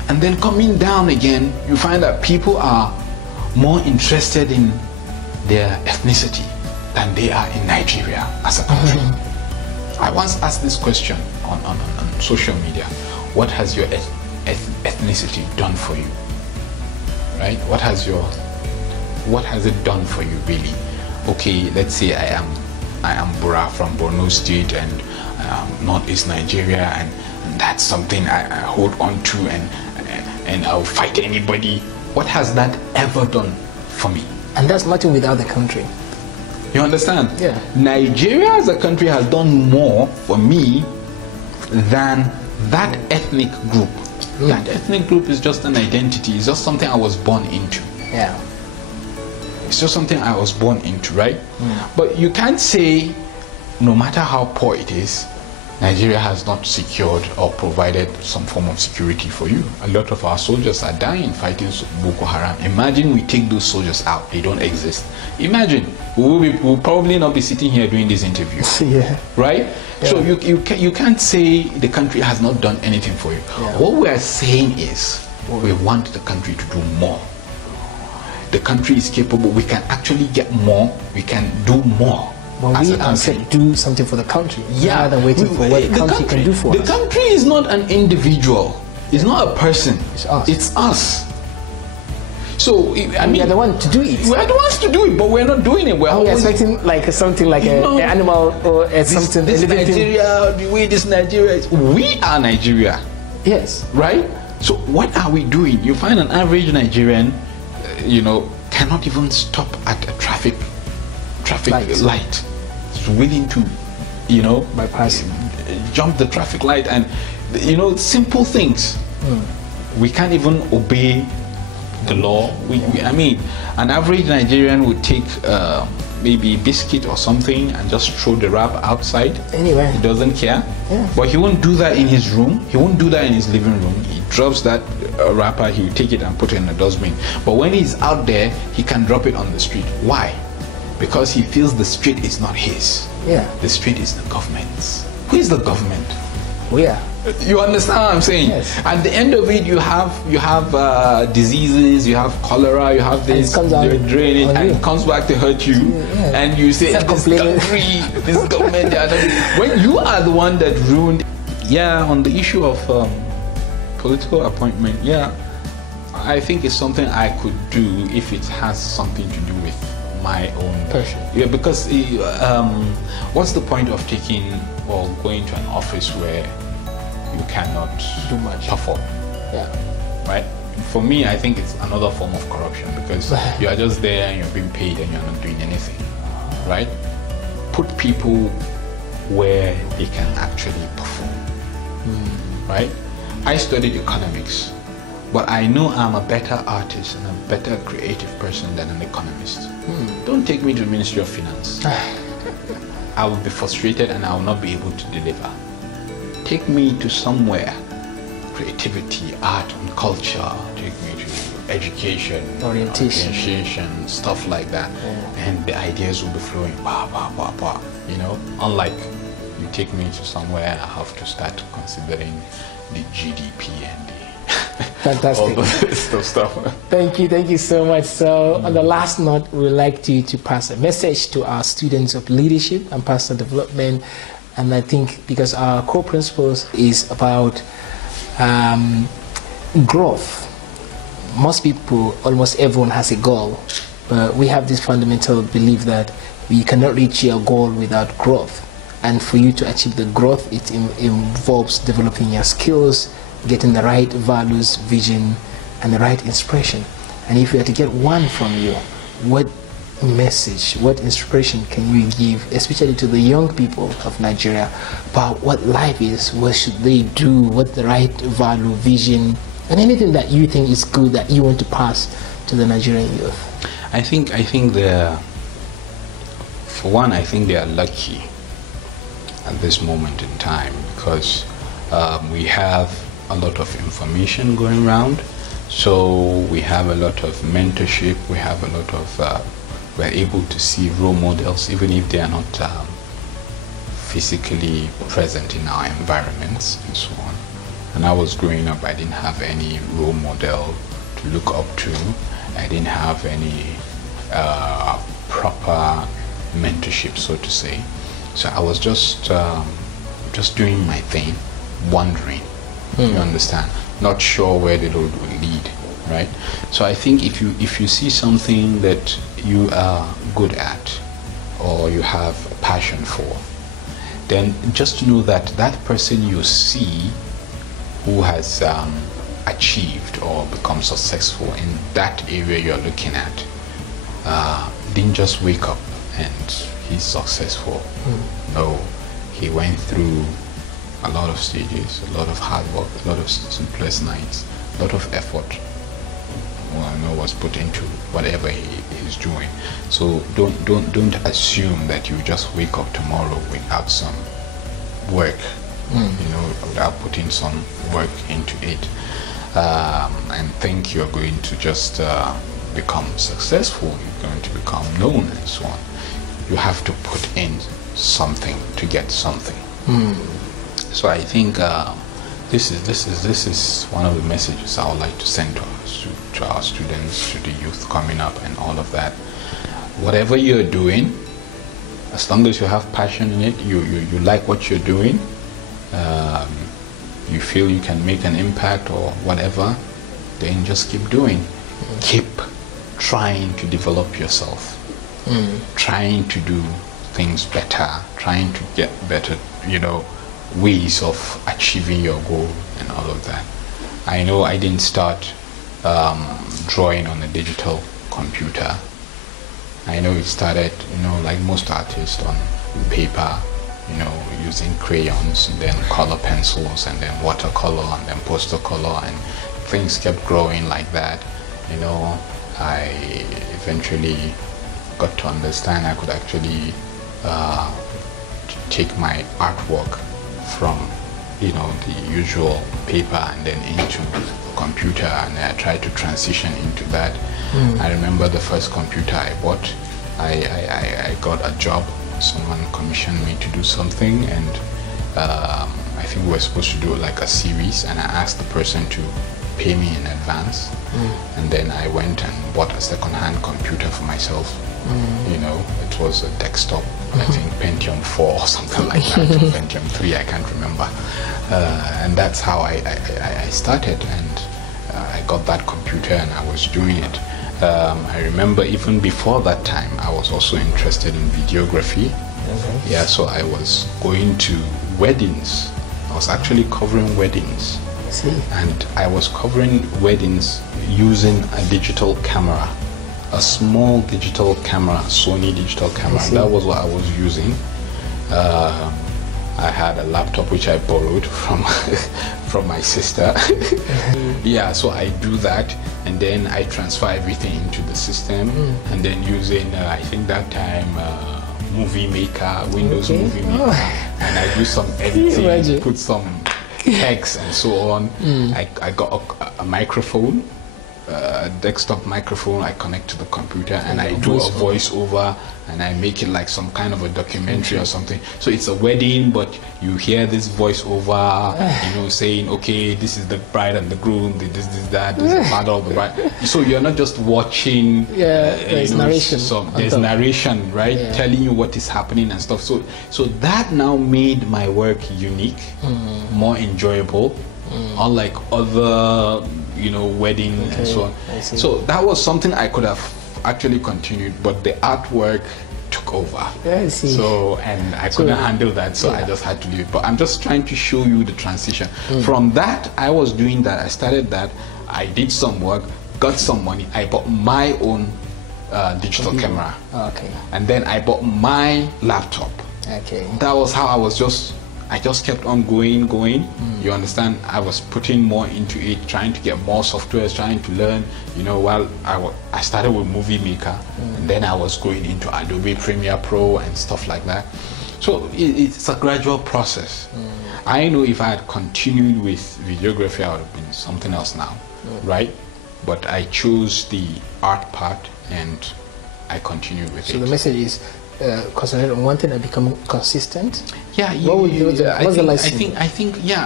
And then coming down again, you find that people are more interested in their ethnicity than they are in Nigeria as a country. I once asked this question on social media: what has your ethnicity done for you? Right? What has it done for you, really? Okay, let's say I am Bura from Borno State and Northeast Nigeria, and that's something I hold on to, and I'll fight anybody. What has that ever done for me? And that's nothing without the country. You understand? Yeah. Nigeria as a country has done more for me than that ethnic group. That ethnic group is just an identity. It's just something I was born into. Yeah. It's just something I was born into, right? But you can't say, no matter how poor it is, Nigeria has not secured or provided some form of security for you. A lot of our soldiers are dying fighting Boko Haram. Imagine we take those soldiers out, they don't exist. Imagine, we'll probably not be sitting here doing this interview. Yeah. Right? Yeah. So you can't say the country has not done anything for you. Yeah. What we are saying is, we want the country to do more. The country is capable. We can actually get more. We can do more. Well, we are said do something for the country, rather than waiting for what the country can do for us. The country is not an individual. It's not a person. It's us. It's us. So I mean, we are the ones to do it. We are the ones to do it, but we're not doing it. We're expecting like something like an animal or something. This Nigeria, the way this Nigeria is. We are Nigeria. Yes. Right. So what are we doing? You find an average Nigerian, cannot even stop at a traffic light. It's willing to, bypass, jump the traffic light, and simple things. We can't even obey the law. I mean, an average Nigerian would take maybe biscuit or something and just throw the wrap outside. Anyway, he doesn't care. Yeah. But he won't do that in his room. He won't do that in his living room. He drops that wrapper. He will take it and put it in a dustbin. But when he's out there, he can drop it on the street. Why? Because he feels the street is not his. Yeah. The street is the government's. Who is the government? We are. You understand what I'm saying? Yes. At the end of it, you have diseases, you have cholera, you have this drainage, and it comes back to hurt you. Yeah. And you say, this country, this government, when you are the one that ruined. Yeah, on the issue of political appointment, I think it's something I could do if it has something to do with my own passion. Yeah, because what's the point of taking or going to an office where you cannot do much, perform? Yeah. Right? For me, I think it's another form of corruption, because you are just there and you're being paid and you're not doing anything. Right? Put people where they can actually perform. Right? I studied economics, but I know I'm a better artist and a better creative person than an economist. Don't take me to the Ministry of Finance. I will be frustrated and I will not be able to deliver. Take me to somewhere, creativity, art and culture. Take me to education, orientation, stuff like that. And the ideas will be flowing, unlike you take me to somewhere and I have to start considering the GDP and the fantastic. all the stuff. Thank you so much. So on the last note, we would like to pass a message to our students of leadership and personal development. And I think because our core principles is about growth. Most people, almost everyone has a goal, but we have this fundamental belief that we cannot reach your goal without growth. And for you to achieve the growth, it involves developing your skills, getting the right values, vision, and the right inspiration. And if you had to get one from you, what message, what inspiration can you give, especially to the young people of Nigeria, about what life is, what should they do, what the right value, vision, and anything that you think is good that you want to pass to the Nigerian youth? I think they're, for one, I think they are lucky at this moment in time, because we have a lot of information going around. So we have a lot of mentorship, we have a lot of we're able to see role models, even if they are not physically present in our environments and so on. When I was growing up, I didn't have any role model to look up to. I didn't have any proper mentorship, so to say. So I was just doing my thing, wandering. You understand? Not sure where the road will lead, right? So I think if you see something that you are good at or you have a passion for, then just know that that person you see who has achieved or become successful in that area you're looking at didn't just wake up and he's successful. No, he went through a lot of stages, a lot of hard work, a lot of sleepless nights, a lot of effort was put into whatever he's doing. So don't assume that you just wake up tomorrow without some work, without putting some work into it, and think you're going to just become successful, you're going to become known and so on. You have to put in something to get something. So I think this is one of the messages I would like to send to our students, to the youth coming up and all of that. Whatever you're doing, as long as you have passion in it, you like what you're doing, you feel you can make an impact or whatever, then just keep doing. Keep trying to develop yourself, trying to do things better, trying to get better, ways of achieving your goal and all of that. I know I didn't start drawing on a digital computer. I know it started, like most artists, on paper, using crayons and then color pencils and then watercolor and then poster color, and things kept growing like that. I eventually got to understand I could actually take my artwork from the usual paper and then into the computer, and I tried to transition into that. I remember the first computer I bought, I got a job. Someone commissioned me to do something, and I think we were supposed to do like a series, and I asked the person to pay me in advance, and then I went and bought a second-hand computer for myself. It was a desktop, I think Pentium 4 or something like that, or Pentium 3, I can't remember. And that's how I started, and I got that computer and I was doing it. I remember even before that time, I was also interested in videography. Yeah, so I was going to weddings. I was actually covering weddings. And I was covering weddings using a digital camera. A small digital camera, Sony digital camera. That was what I was using. I had a laptop which I borrowed from my sister. Yeah, so I do that, and then I transfer everything into the system, and then using I think that time Movie Maker, Windows Movie Maker, and I do some editing, put some text and so on. I got a microphone, a desktop microphone. I connect to the computer and I do a voiceover, and I make it like some kind of a documentary or something. So it's a wedding, but you hear this voiceover, saying, okay, this is the bride and the groom, this is that, this is the father of the bride. So you're not just watching. There's narration. There's narration, right? Telling you what is happening and stuff. So that now made my work unique, more enjoyable, unlike other wedding and so on. So that was something I could have actually continued, but the artwork took over. So, and I couldn't handle that, so I just had to leave it. But I'm just trying to show you the transition. From that, I was doing that, I started that. I did some work, got some money, I bought my own digital camera. Okay. And then I bought my laptop. Okay. That was how I just kept on going. You understand? I was putting more into it, trying to get more software, trying to learn. You know, while I started with Movie Maker, and then I was going into Adobe Premiere Pro and stuff like that. So it's a gradual process. I know if I had continued with videography, I would have been something else now, right? But I chose the art part and I continued with it. So the message is concentrate on one thing and become consistent. Yeah,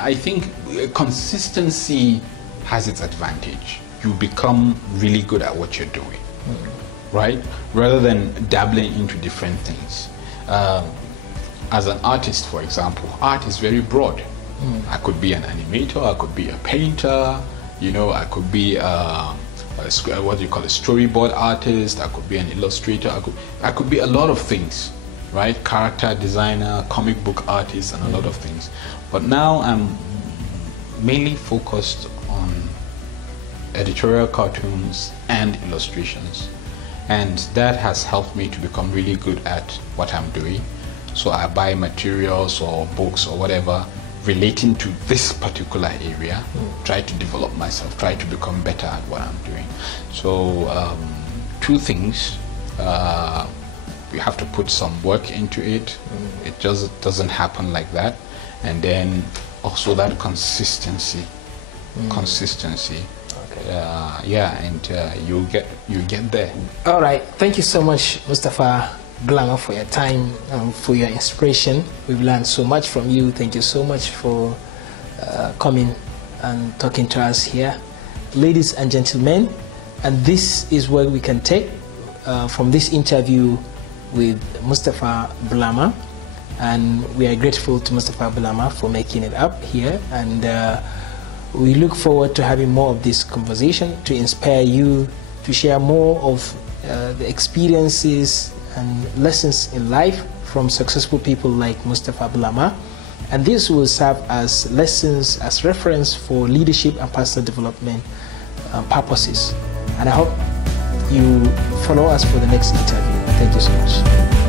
I think consistency has its advantage. You become really good at what you're doing, right? Rather than dabbling into different things. As an artist, for example, art is very broad. I could be an animator, I could be a painter, you know, I could be what do you call a storyboard artist, I could be an illustrator, I could be a lot of things, right? Character designer, comic book artist, and a lot of things. But now I'm mainly focused on editorial cartoons and illustrations, and that has helped me to become really good at what I'm doing. So I buy materials or books or whatever relating to this particular area, try to develop myself, try to become better at what I'm doing. So two things, you have to put some work into it. It just doesn't happen like that. And then also that consistency. You get there. All right, thank you so much, Mustapha Bulama, for your time and for your inspiration. We've learned so much from you. Thank you so much for coming and talking to us here. Ladies and gentlemen, and this is what we can take from this interview with Mustapha Bulama, and we are grateful to Mustapha Bulama for making it up here, and we look forward to having more of this conversation to inspire you to share more of the experiences and lessons in life from successful people like Mustapha Bulama, and this will serve as lessons, as reference for leadership and personal development purposes. And I hope you follow us for the next interview. Thank you so much.